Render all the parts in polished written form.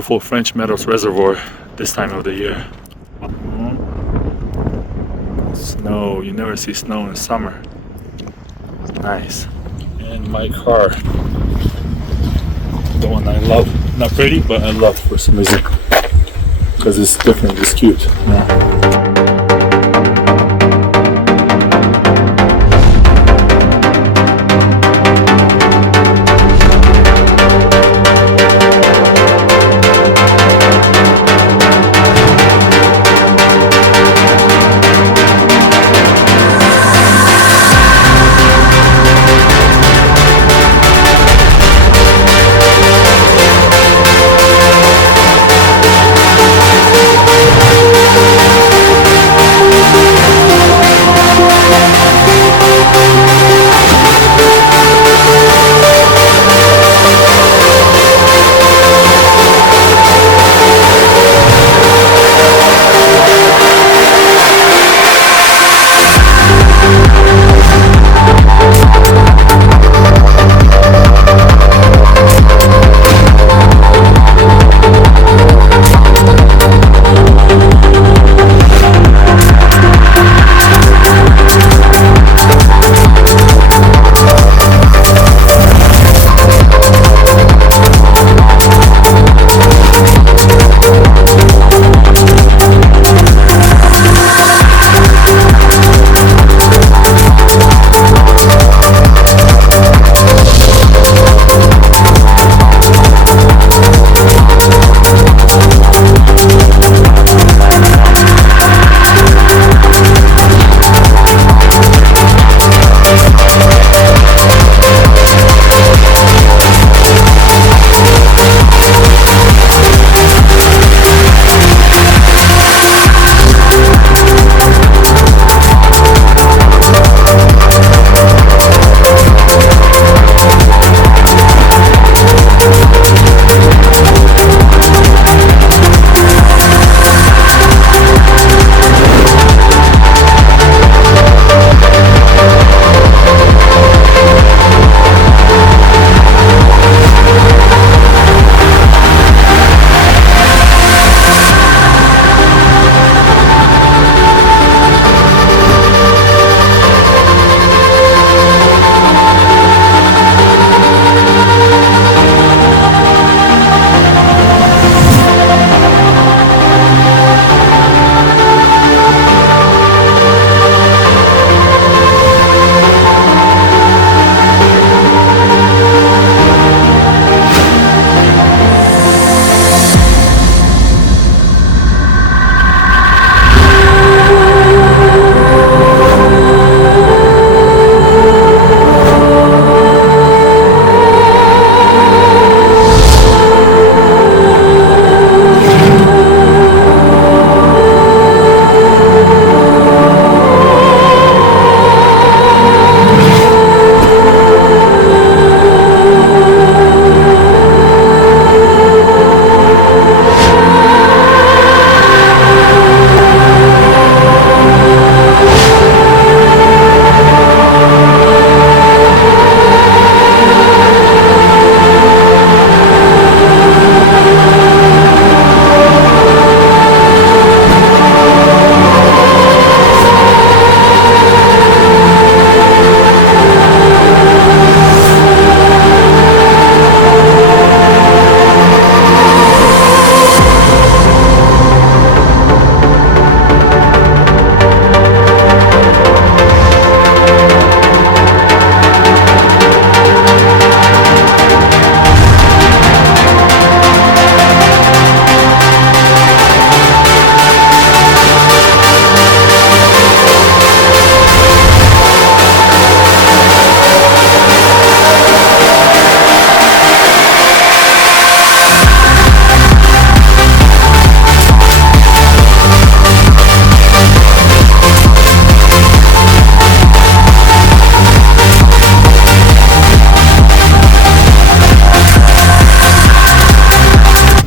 beautiful French Meadows Reservoir this time of the year. Snow, you never see snow in summer. Nice. And my car, the one I love. Not pretty, but I love for some reason. Because it's different, it's cute. Yeah.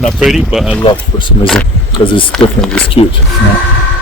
Not pretty, but I love for some reason because it's different, it's cute. Yeah.